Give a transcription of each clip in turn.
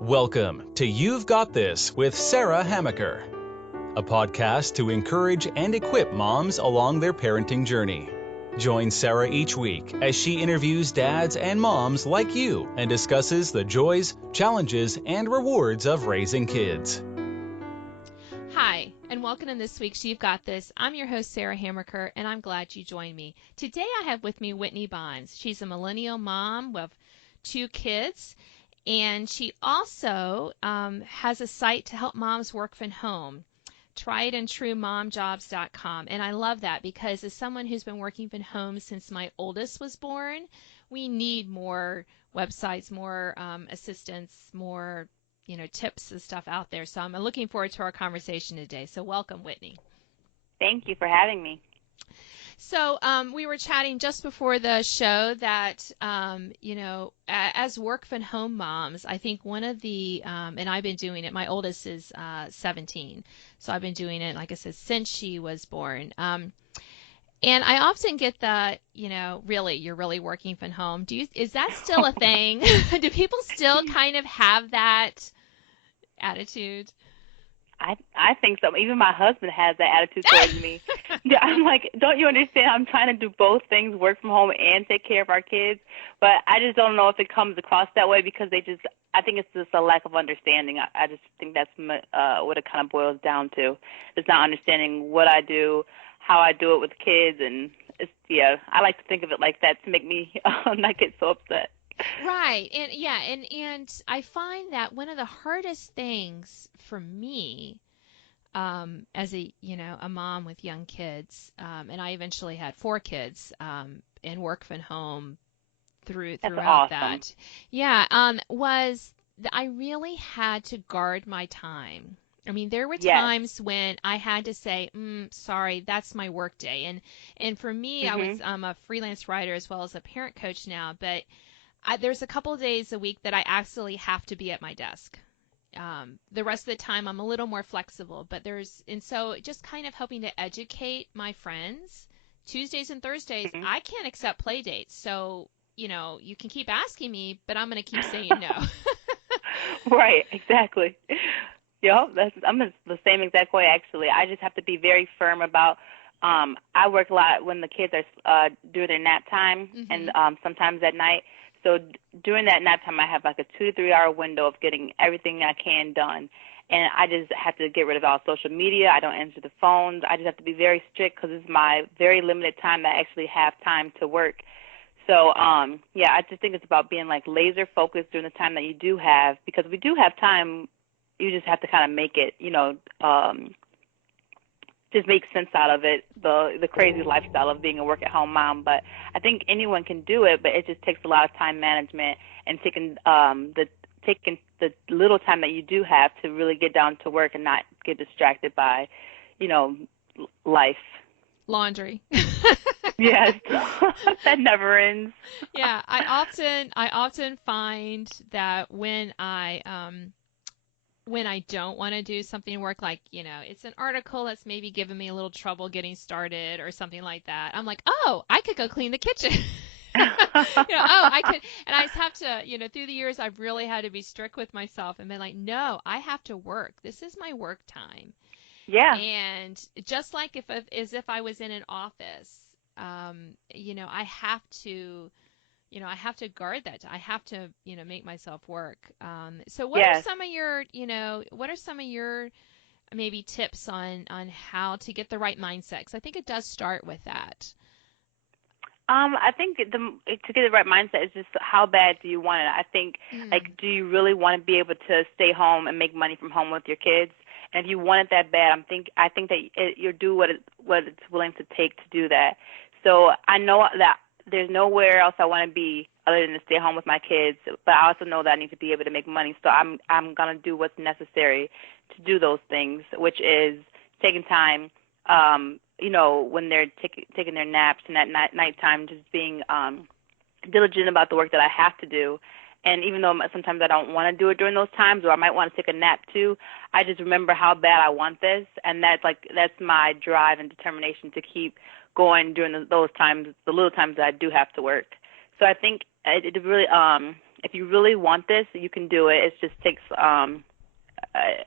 Welcome to You've Got This with Sarah Hamaker, a podcast to encourage and equip moms along their parenting journey. Join Sarah each week as she interviews dads and moms like you and discusses the joys, challenges, and rewards of raising kids. Hi, and welcome to this week's You've Got This. I'm your host, Sarah Hamaker, and I'm glad you joined me. Today I have with me Whitney Bonds. She's a millennial mom with 2 kids, and she also has a site to help moms work from home, triedandtruemomjobs.com. And I love that because as someone who's been working from home since my oldest was born, we need more websites, more assistance, more tips and stuff out there. So I'm looking forward to our conversation today. So welcome, Whitney. Thank you for having me. So we were chatting just before the show that, as work from home moms, I think one of the, and I've been doing it, my oldest is 17. So I've been doing it, like I said, since she was born. And I often get that, really, you're really working from home. Is that still a thing? Do people still kind of have that attitude? I think so. Even my husband has that attitude towards me. Yeah, I'm like, don't you understand? I'm trying to do both things, work from home and take care of our kids. But I just don't know if it comes across that way because I think it's just a lack of understanding. I just think that's what it kind of boils down to. It's not understanding what I do, how I do it with kids, and I like to think of it like that to make me not get so upset. Right. And I find that one of the hardest things for me, as a mom with young kids, and I eventually had 4 kids, and work from home throughout awesome. that. Yeah, was that I really had to guard my time. I mean, there were times when I had to say, sorry, that's my work day. And for me, I'm a freelance writer as well as a parent coach now, but there's a couple of days a week that I absolutely have to be at my desk. The rest of the time I'm a little more flexible, so just kind of helping to educate my friends. Tuesdays and Thursdays, I can't accept play dates. So, you can keep asking me, but I'm going to keep saying no. Right, exactly. I'm the same exact way, actually. I just have to be very firm about I work a lot when the kids are doing their nap time and sometimes at night. So during that nap time, I have like a 2 to 3 hour window of getting everything I can done. And I just have to get rid of all social media. I don't answer the phones. I just have to be very strict because it's my very limited time that I actually have time to work. So, I just think it's about being like laser focused during the time that you do have, because we do have time. You just have to kind of make it, just make sense out of it, the crazy lifestyle of being a work-at-home mom. But I think anyone can do it, but it just takes a lot of time management and taking the little time that you do have to really get down to work and not get distracted by, life. Laundry. Yes, that never ends. Yeah, I often find that when I don't want to do something at work, like, it's an article that's maybe giving me a little trouble getting started or something like that, I'm like, oh, I could go clean the kitchen. I could, and I just have to, through the years, I've really had to be strict with myself and been like, no, I have to work. This is my work time. Yeah. And just like as if I was in an office, I have to. I have to guard that. I have to, make myself work. So what are some of your maybe tips on how to get the right mindset? 'Cause I think it does start with that. I think to get the right mindset is just how bad do you want it? I think, do you really want to be able to stay home and make money from home with your kids? And if you want it that bad, I think that you'll do what it's willing to take to do that. So I know that there's nowhere else I want to be other than to stay home with my kids, but I also know that I need to be able to make money. So I'm going to do what's necessary to do those things, which is taking time, when they're taking their naps and at nighttime, just being diligent about the work that I have to do. And even though sometimes I don't want to do it during those times, or I might want to take a nap too, I just remember how bad I want this, and that's my drive and determination to keep going during those times, the little times that I do have to work. So I think it really if you really want this, you can do it. It just takes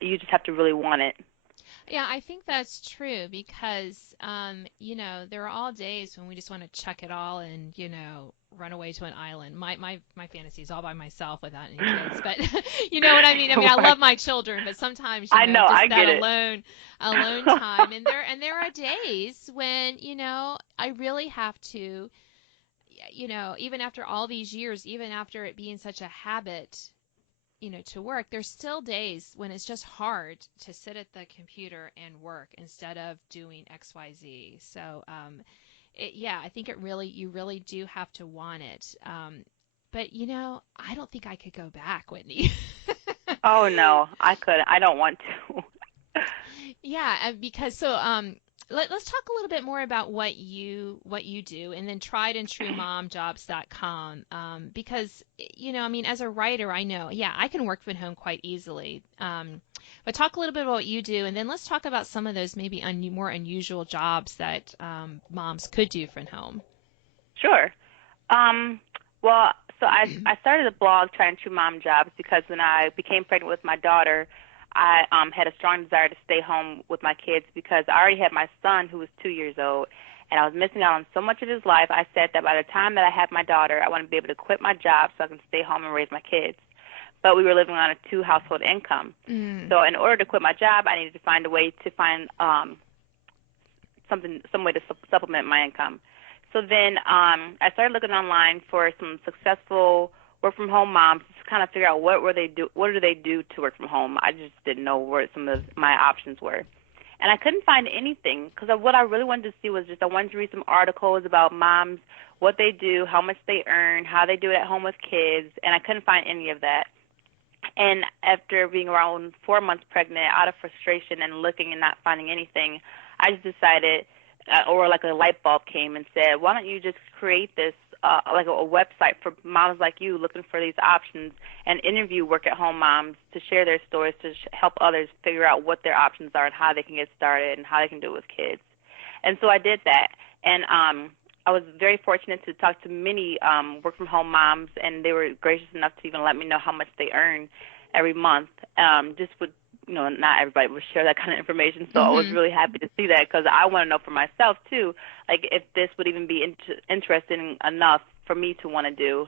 you just have to really want it. Yeah, I think that's true because, there are all days when we just want to chuck it all and, run away to an island. My fantasy is all by myself without any kids, but you know what I mean? I mean, I love my children, but sometimes, I know, just I that get it. alone time. And there are days when, I really have to, even after all these years, even after it being such a habit, to work, there's still days when it's just hard to sit at the computer and work instead of doing XYZ. So, yeah, I think you really do have to want it. But, I don't think I could go back, Whitney. Oh no, I couldn't. I don't want to. Yeah, because let's talk a little bit more about what you do, and then triedandtruemomjobs.com, because I mean, as a writer, I know, yeah, I can work from home quite easily. But talk a little bit about what you do, and then let's talk about some of those maybe more unusual jobs that moms could do from home. Sure. Well, so I started a blog, Trying True Mom Jobs, because when I became pregnant with my daughter, I had a strong desire to stay home with my kids because I already had my son who was 2 years old, and I was missing out on so much of his life. I said that by the time that I have my daughter, I want to be able to quit my job so I can stay home and raise my kids. But we were living on a 2-household income. So in order to quit my job, I needed to find a way to find some way to supplement my income. So then I started looking online for some successful work from home moms to kind of figure out what do they do to work from home. I just didn't know what some of my options were. And I couldn't find anything because what I really wanted to see was I wanted to read some articles about moms, what they do, how much they earn, how they do it at home with kids, and I couldn't find any of that. And after being around 4 months pregnant, out of frustration and looking and not finding anything, I just decided, or like a light bulb came and said, why don't you just create this, like a website for moms like you looking for these options and interview work-at-home moms to share their stories to help others figure out what their options are and how they can get started and how they can do it with kids. And so I did that. And I was very fortunate to talk to many work-from-home moms, and they were gracious enough to even let me know how much they earn every month. Just with, not everybody would share that kind of information, so I was really happy to see that because I want to know for myself, too, like if this would even be interesting enough for me to want to do.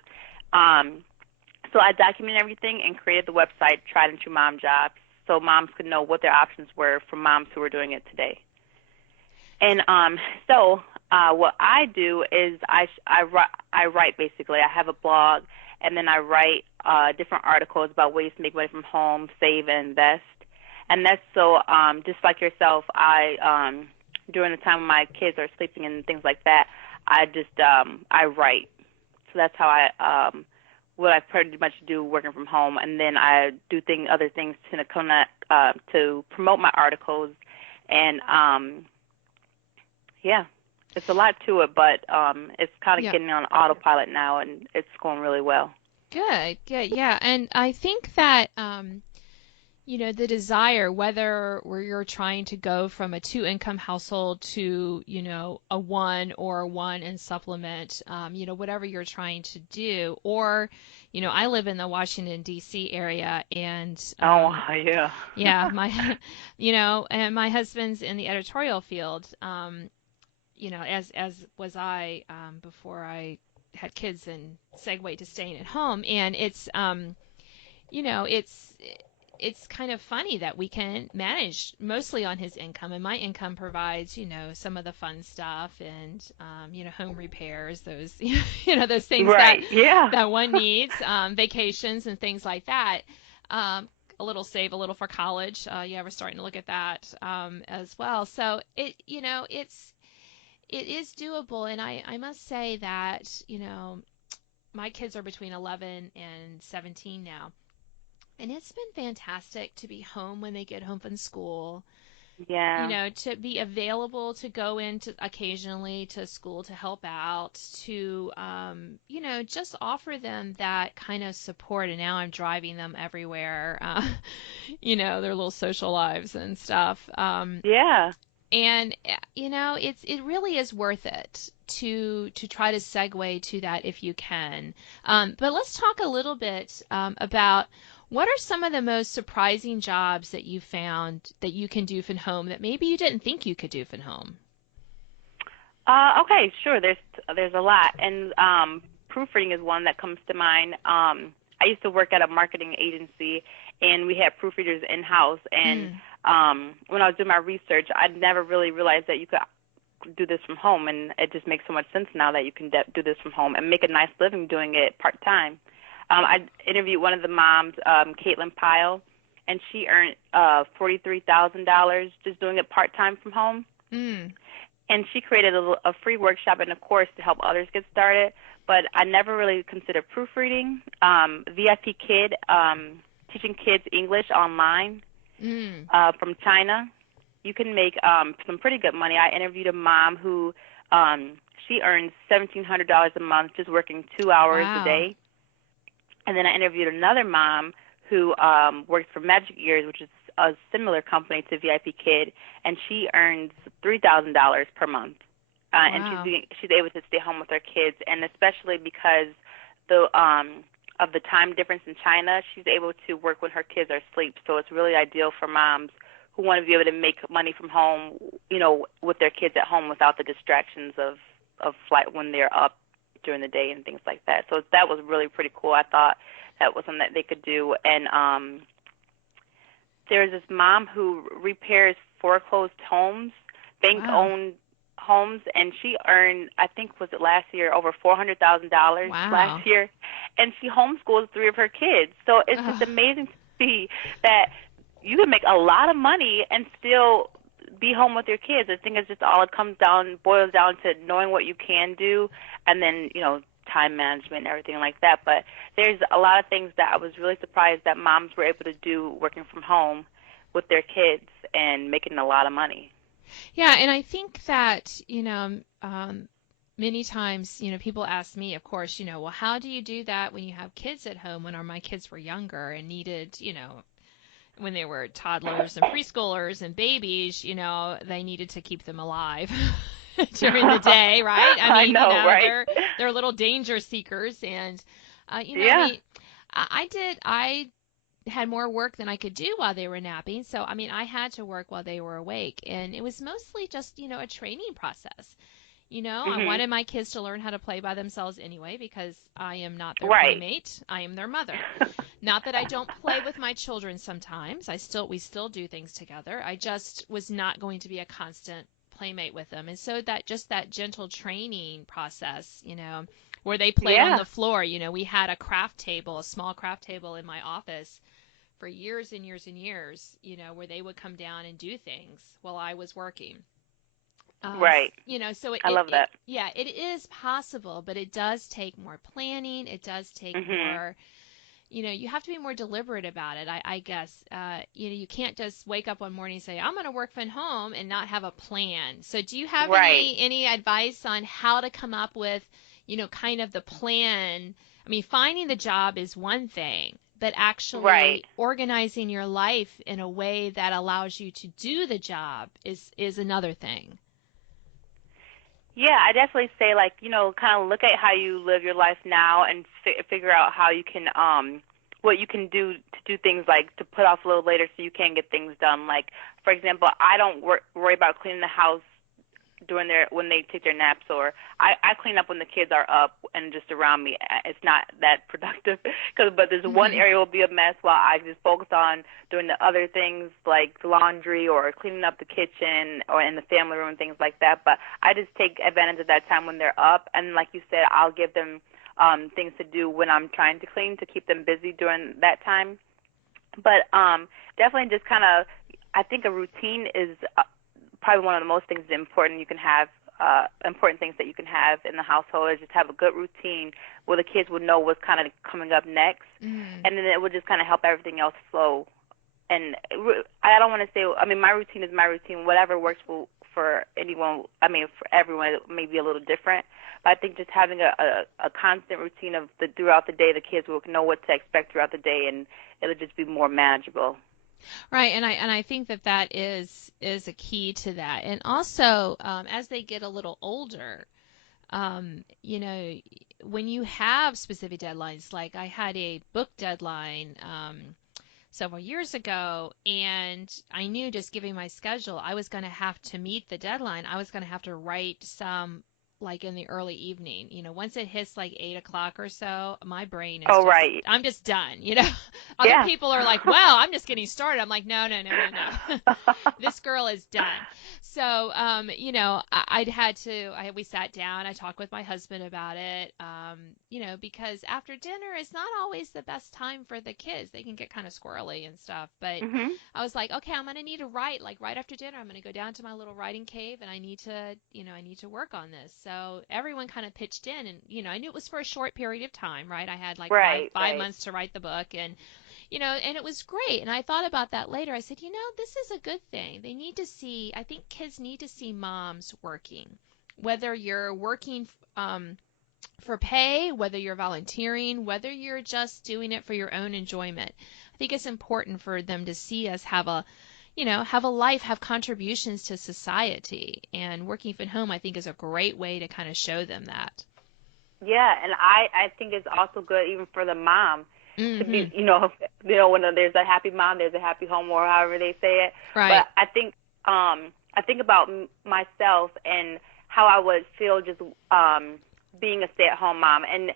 So I documented everything and created the website, Tried and True Mom Jobs, so moms could know what their options were for moms who were doing it today. And what I do is I write basically. I have a blog, and then I write different articles about ways to make money from home, save, and invest. And that's so just like yourself, I during the time when my kids are sleeping and things like that, I just I write. So that's how what I pretty much do working from home, and then I do other things to promote my articles, and yeah. It's a lot to it, but it's kind of getting on autopilot now, and it's going really well. Good, yeah. And I think that, the desire, whether you're trying to go from a 2-income household to, a 1 or a 1 and supplement, whatever you're trying to do, or, I live in the Washington, D.C. area, and yeah, my, and my husband's in the editorial field, as was I before I had kids and segued to staying at home. And it's, it's kind of funny that we can manage mostly on his income, and my income provides, some of the fun stuff and, home repairs, those, those things that one needs, vacations and things like that. Save a little for college. We're starting to look at that as well. So it is doable, and I must say that, my kids are between 11 and 17 now, and it's been fantastic to be home when they get home from school. Yeah. To be available to go into occasionally to school to help out, to, just offer them that kind of support. And now I'm driving them everywhere, their little social lives and stuff. Yeah. And it really is worth it to try to segue to that if you can. But let's talk a little bit about what are some of the most surprising jobs that you found that you can do from home that maybe you didn't think you could do from home? Okay, sure. There's a lot, and proofreading is one that comes to mind. I used to work at a marketing agency, and we had proofreaders in house. And when I was doing my research, I never really realized that you could do this from home, and it just makes so much sense now that you can do this from home and make a nice living doing it part time. I interviewed one of the moms, Caitlin Pyle, and she earned $43,000 just doing it part time from home. And she created a free workshop and a course to help others get started. But I never really considered proofreading. VIP Kid, teaching kids English online from China. You can make some pretty good money. I interviewed a mom who she earns $1,700 a month just working 2 hours a day. And then I interviewed another mom who works for Magic Ears, which is a similar company to VIP Kid, and she earns $3,000 per month. And she's able to stay home with her kids, and especially because of the time difference in China, she's able to work when her kids are asleep. So it's really ideal for moms who want to be able to make money from home, with their kids at home without the distractions of flight when they're up during the day and things like that. So that was really pretty cool. I thought that was something that they could do. And there's this mom who repairs foreclosed homes, bank-owned homes, and she earned, I think, was it last year, over $400,000 last year, and she homeschools 3 of her kids. So it's just amazing to see that you can make a lot of money and still be home with your kids. I think it's just all it boils down to knowing what you can do, and then, time management and everything like that. But there's a lot of things that I was really surprised that moms were able to do working from home with their kids and making a lot of money. Yeah, and I think that, many times, people ask me, of course, well, how do you do that when you have kids at home? When my kids were younger and needed, when they were toddlers and preschoolers and babies, they needed to keep them alive during the day, right? I mean, right? They're little danger seekers, and I had more work than I could do while they were napping. So, I had to work while they were awake, and it was mostly just, a training process. I wanted my kids to learn how to play by themselves anyway, because I am not their playmate. I am their mother. Not that I don't play with my children sometimes. We still do things together. I just was not going to be a constant playmate with them. And so that gentle training process, where they played on the floor. We had a small craft table in my office for years and years and years, where they would come down and do things while I was working. Right. So I love that. It is possible, but it does take more planning. It does take more, you have to be more deliberate about it. I guess, you can't just wake up one morning and say, I'm going to work from home and not have a plan. So do you have any advice on how to come up with, kind of the plan? Finding the job is one thing, but actually organizing your life in a way that allows you to do the job is another thing. Yeah, I definitely say, kind of look at how you live your life now and figure out how you can, what you can do to do things like to put off a little later so you can get things done. Like, for example, I don't worry about cleaning the house when they take their naps, or I clean up when the kids are up and just around me. It's not that productive, but there's one area will be a mess while I just focus on doing the other things like laundry or cleaning up the kitchen or in the family room and things like that. But I just take advantage of that time when they're up, and like you said, I'll give them things to do when I'm trying to clean to keep them busy during that time. But definitely just kind of, I think a routine is probably one of the most things important you can have, important things that you can have in the household is just have a good routine where the kids would know what's kind of coming up next, and then it would just kind of help everything else flow. And I don't want to say, my routine is my routine. Whatever works for anyone, for everyone, it may be a little different. But I think just having a constant routine throughout the day, the kids will know what to expect throughout the day, and it'll just be more manageable. Right, and I think that is a key to that. And also, as they get a little older, you know, when you have specific deadlines, like I had a book deadline several years ago, and I knew just giving my schedule, I was going to have to meet the deadline. I was going to have to write some like in the early evening. Once it hits like 8 o'clock or so, my brain is Oh, just, right. I'm just done. Other Yeah. people are like, well, I'm just getting started. I'm like, no, no, no, no, no. This girl is done. So, I'd had to, we sat down, I talked with my husband about it, because after dinner is not always the best time for the kids. They can get kind of squirrely and stuff. But Mhm. I was like, okay, I'm going to need to write, like right after dinner, I'm going to go down to my little writing cave and I need to work on this. So everyone kind of pitched in and, I knew it was for a short period of time, right? I had like five, Right, five right. months to write the book and it was great. And I thought about that later. I said, this is a good thing. They need to see, I think kids need to see moms working, whether you're working for pay, whether you're volunteering, whether you're just doing it for your own enjoyment. I think it's important for them to see us have a life, have contributions to society. And working from home, I think, is a great way to kind of show them that. Yeah, and I think it's also good even for the mom to be, Mm-hmm. when there's a happy mom, there's a happy home, or however they say it. Right. But I think about myself and how I would feel just being a stay-at-home mom, and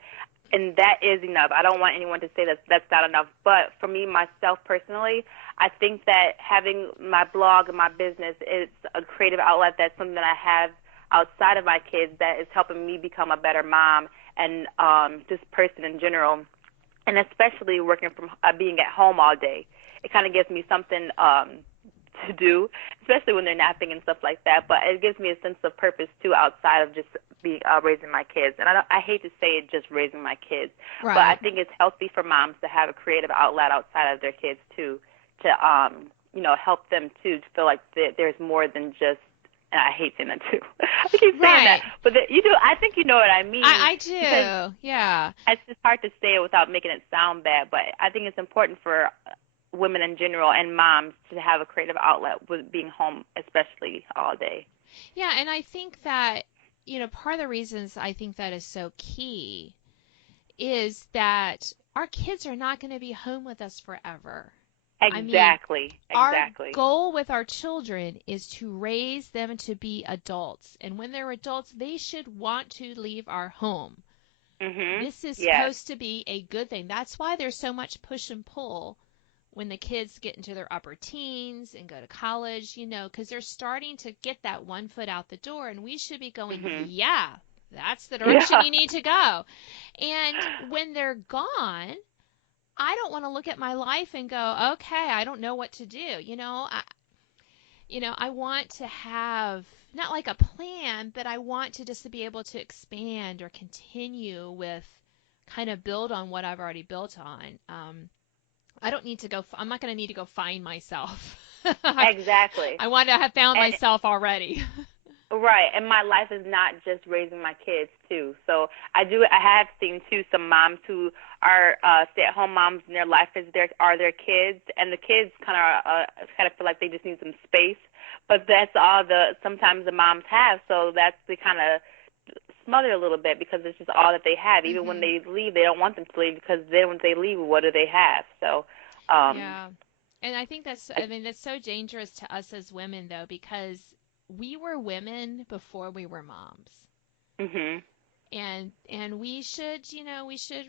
that is enough. I don't want anyone to say that that's not enough. But for me, myself personally, I think that having my blog and my business is a creative outlet. That's something that I have outside of my kids that is helping me become a better mom and just person in general. And especially working from being at home all day, it kind of gives me something to do, especially when they're napping and stuff like that. But it gives me a sense of purpose too, outside of just being raising my kids. And I hate to say it, just raising my kids, but I Right. think it's healthy for moms to have a creative outlet outside of their kids too, to help them too, to feel like there's more than just. And I hate saying that too. I keep saying that, Right. but you do. I think you know what I mean. I Because do. Yeah. it's just hard to say it without making it sound bad. But I think it's important for women in general and moms to have a creative outlet with being home, especially all day. Yeah, and I think that, part of the reasons I think that is so key is that our kids are not going to be home with us forever. I mean, Exactly. our Exactly. goal with our children is to raise them to be adults. And when they're adults, they should want to leave our home. Mhm. This is Yes. supposed to be a good thing. That's why there's so much push and pull when the kids get into their upper teens and go to college, because they're starting to get that one foot out the door. And we should be going, Mhm. yeah, that's the direction Yeah. you need to go. And when they're gone, I don't want to look at my life and go, okay, I don't know what to do. I want to have not like a plan, but I want to just to be able to expand or continue with kind of build on what I've already built on. I don't need to go, I'm not going to need to go find myself. Exactly. I want to have found And myself already. right, and my life is not just raising my kids too. So I have seen too some moms who are stay-at-home moms, and their life is their kids, and the kids kind of feel like they just need some space. But that's all sometimes the moms have. So they kind of smother a little bit because it's just all that they have. Even when Hmm. they leave, they don't want them to leave because then when they leave, what do they have? So, Yeah. And I mean, that's so dangerous to us as women, though, because we were women before we were moms. mhm, And we should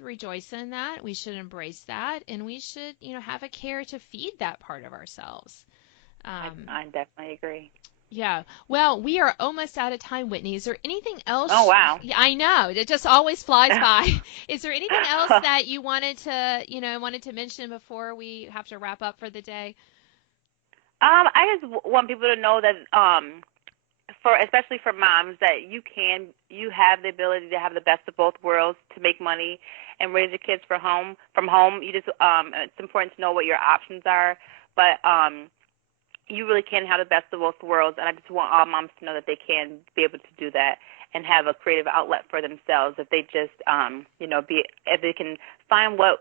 rejoice in that. We should embrace that, and we should, have a care to feed that part of ourselves. Um, I definitely agree. yeah. Well, we are almost out of time, Whitney. Is there anything Oh else? wow. Yeah, I know. It just always flies by. Is there anything else that you wanted to mention before we have to wrap up for the day? I just want people to know that especially for moms that you have the ability to have the best of both worlds, to make money and raise your kids from home. You just it's important to know what your options are, but you really can have the best of both worlds, and I just want all moms to know that they can be able to do that. and have a creative outlet for themselves. If they just, if they can find what,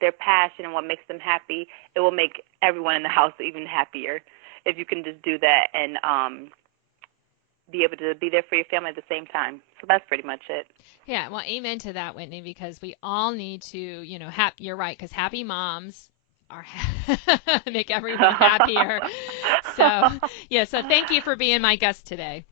their passion and what makes them happy, it will make everyone in the house even happier if you can just do that and be able to be there for your family at the same time. So that's pretty much it. Yeah, well, amen to that, Whitney, because we all need to, you're right, because happy moms are make everyone happier. So thank you for being my guest today.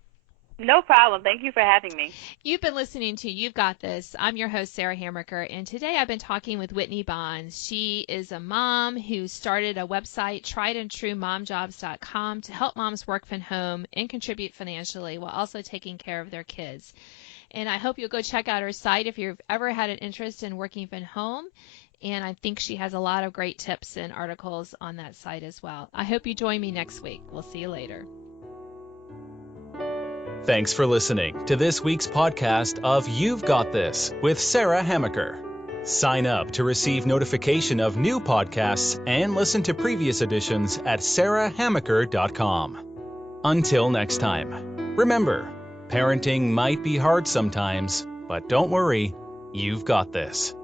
No problem. Thank you for having me. You've been listening to You've Got This. I'm your host, Sarah Hammaker, and today I've been talking with Whitney Bonds. She is a mom who started a website, triedandtruemomjobs.com, to help moms work from home and contribute financially while also taking care of their kids. And I hope you'll go check out her site if you've ever had an interest in working from home. And I think she has a lot of great tips and articles on that site as well. I hope you join me next week. We'll see you later. Thanks for listening to this week's podcast of You've Got This with Sarah Hammaker. Sign up to receive notification of new podcasts and listen to previous editions at sarahhammaker.com. Until next time, remember, parenting might be hard sometimes, but don't worry, you've got this.